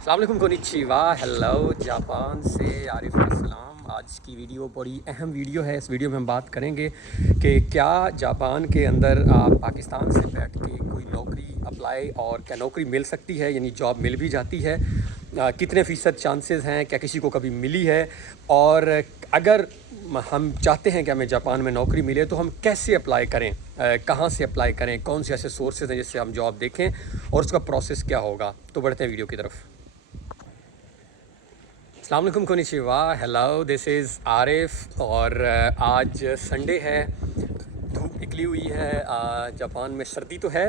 السلام علیکم کونیچیوا، hello Japan سے عارف السلام۔ آج کی ویڈیو بڑی اہم ویڈیو ہے۔ اس ویڈیو میں ہم بات کریں گے کہ کیا جاپان کے اندر آپ پاکستان سے بیٹھ کے کوئی نوکری اپلائی اور کیا نوکری مل سکتی ہے، یعنی جاب مل بھی جاتی ہے، کتنے فیصد چانسز ہیں، کیا کسی کو کبھی ملی ہے، اور اگر ہم چاہتے ہیں کہ ہمیں جاپان میں نوکری ملے تو ہم کیسے اپلائی کریں، کہاں سے اپلائی کریں، کون سے ایسے سورسز ہیں جس سے ہم جاب دیکھیں اور اس کا پروسیس کیا ہوگا۔ تو بڑھتے ہیں ویڈیو کی طرف۔ السلام علیکم کونیچیوا، ہیلو، دس از عارف، اور آج سنڈے ہے، دھوپ نکلی ہوئی ہے، جاپان میں سردی تو ہے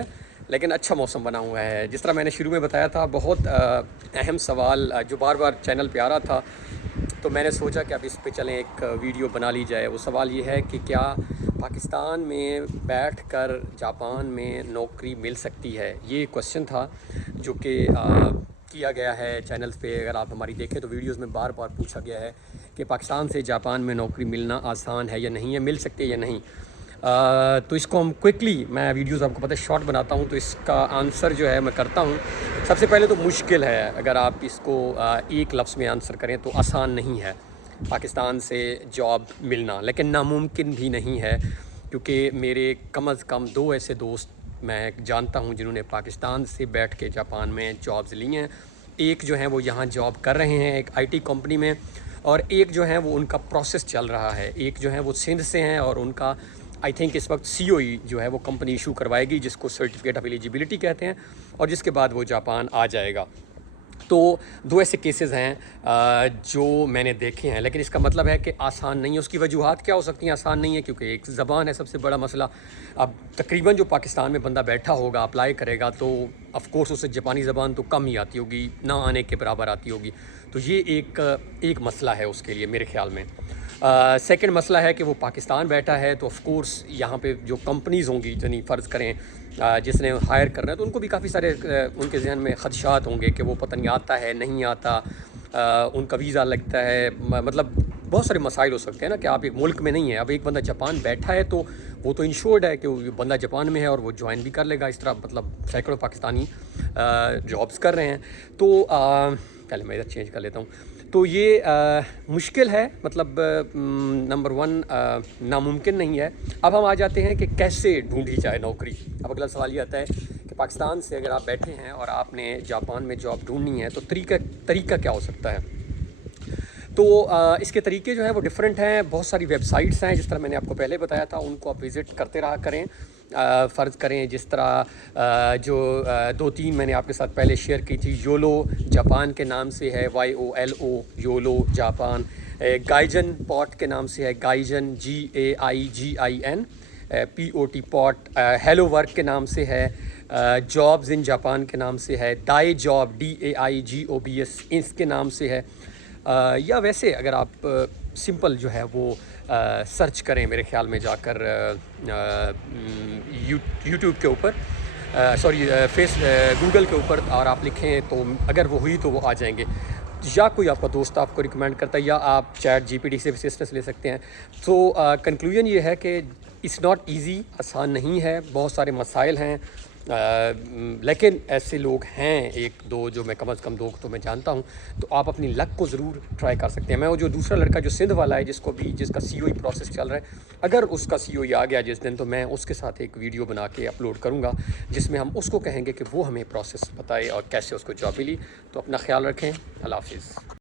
لیکن اچھا موسم بنا ہوا ہے۔ جس طرح میں نے شروع میں بتایا تھا، بہت اہم سوال جو بار بار چینل پہ آ رہا تھا، تو میں نے سوچا کہ اب اس پہ چلیں ایک ویڈیو بنا لی جائے۔ وہ سوال یہ ہے کہ کیا پاکستان میں بیٹھ کر جاپان میں نوکری مل سکتی ہے؟ یہ کوشچن تھا جو کہ کیا گیا ہے چینلز پہ۔ اگر آپ ہماری دیکھیں تو ویڈیوز میں بار بار پوچھا گیا ہے کہ پاکستان سے جاپان میں نوکری ملنا آسان ہے یا نہیں ہے، مل سکتی ہے یا نہیں۔ تو اس کو ہم کوئکلی، میں ویڈیوز آپ کو پتہ ہے شارٹ بناتا ہوں، تو اس کا آنسر جو ہے میں کرتا ہوں۔ سب سے پہلے تو مشکل ہے، اگر آپ اس کو ایک لفظ میں آنسر کریں تو آسان نہیں ہے پاکستان سے جاب ملنا، لیکن ناممکن بھی نہیں ہے، کیونکہ میرے کم از کم 2 ایسے دوست میں جانتا ہوں جنہوں نے پاکستان سے بیٹھ کے جاپان میں جابز لی ہیں۔ ایک جو ہیں وہ یہاں جاب کر رہے ہیں ایک IT کمپنی میں، اور ایک جو ہیں وہ ان کا پروسیس چل رہا ہے۔ ایک جو ہیں وہ سندھ سے ہیں اور ان کا آئی تھنک اس وقت COE جو ہے وہ کمپنی ایشو کروائے گی، جس کو سرٹیفکیٹ آف ایلیجیبلٹی کہتے ہیں، اور جس کے بعد وہ جاپان آ جائے گا۔ تو 2 ایسے کیسز ہیں جو میں نے دیکھے ہیں، لیکن اس کا مطلب ہے کہ آسان نہیں ہے۔ اس کی وجوہات کیا ہو سکتی ہیں؟ آسان نہیں ہے کیونکہ ایک زبان ہے سب سے بڑا مسئلہ۔ اب تقریباً جو پاکستان میں بندہ بیٹھا ہوگا اپلائی کرے گا تو آف کورس اسے جاپانی زبان تو کم ہی آتی ہوگی، نہ آنے کے برابر آتی ہوگی، تو یہ ایک مسئلہ ہے اس کے لیے میرے خیال میں۔ سیکنڈ مسئلہ ہے کہ وہ پاکستان بیٹھا ہے تو آف کورس یہاں پہ جو کمپنیز ہوں گی، یعنی فرض کریں جس نے ہائر کرنا ہے، تو ان کو بھی کافی سارے ان کے ذہن میں خدشات ہوں گے کہ وہ پتہ نہیں آتا ہے نہیں آتا، ان کا ویزا لگتا ہے، مطلب بہت سارے مسائل ہو سکتے ہیں نا کہ آپ ایک ملک میں نہیں ہیں۔ اب ایک بندہ جاپان بیٹھا ہے تو وہ تو انشورڈ ہے کہ وہ بندہ جاپان میں ہے اور وہ جوائن بھی کر لے گا۔ اس طرح مطلب سینکڑوں پاکستانی جابز کر رہے ہیں۔ تو پہلے میں ادھر چینج کر لیتا ہوں۔ تو یہ مشکل ہے، مطلب نمبر 1 ناممکن نہیں ہے۔ اب ہم آ جاتے ہیں کہ کیسے ڈھونڈی جائے نوکری۔ اب اگلا سوال یہ آتا ہے کہ پاکستان سے اگر آپ بیٹھے ہیں اور آپ نے جاپان میں جاب ڈھونڈنی ہے تو طریقہ کیا ہو سکتا ہے؟ تو اس کے طریقے جو ہیں وہ ڈیفرنٹ ہیں۔ بہت ساری ویب سائٹس ہیں، جس طرح میں نے آپ کو پہلے بتایا تھا، ان کو آپ وزٹ کرتے رہا کریں۔ فرض کریں جس طرح جو 2-3 میں نے آپ کے ساتھ پہلے شیئر کی تھی، یولو جاپان کے نام سے ہے، YOLO یولو جاپان، گائجن پوٹ کے نام سے ہے، گائجن GAIGIN POT پوٹ، ہیلو ورک کے نام سے ہے، جابز ان جاپان کے نام سے ہے، دائی جاب DAIJOBS اس کے نام سے ہے، یا ویسے اگر آپ سمپل جو ہے وہ سرچ کریں میرے خیال میں جا کر یوٹیوب کے اوپر، گوگل کے اوپر، اور آپ لکھیں تو اگر وہ ہوئی تو وہ آ جائیں گے، یا کوئی آپ کا دوست آپ کو ریکمینڈ کرتا ہے، یا آپ چیٹ GPT سے اسسٹنس لے سکتے ہیں۔ تو کنکلوژن یہ ہے کہ اٹس ناٹ ایزی، آسان نہیں ہے، بہت سارے مسائل ہیں، لیکن ایسے لوگ ہیں 1-2 جو میں کم از کم 2 تو میں جانتا ہوں، تو آپ اپنی لک کو ضرور ٹرائی کر سکتے ہیں۔ میں وہ جو دوسرا لڑکا جو سندھ والا ہے، جس کا COE پروسیس چل رہا ہے، اگر اس کا COE آ گیا جس دن، تو میں اس کے ساتھ ایک ویڈیو بنا کے اپلوڈ کروں گا جس میں ہم اس کو کہیں گے کہ وہ ہمیں پروسیس بتائے اور کیسے اس کو جاب ملی۔ تو اپنا خیال رکھیں، اللہ حافظ۔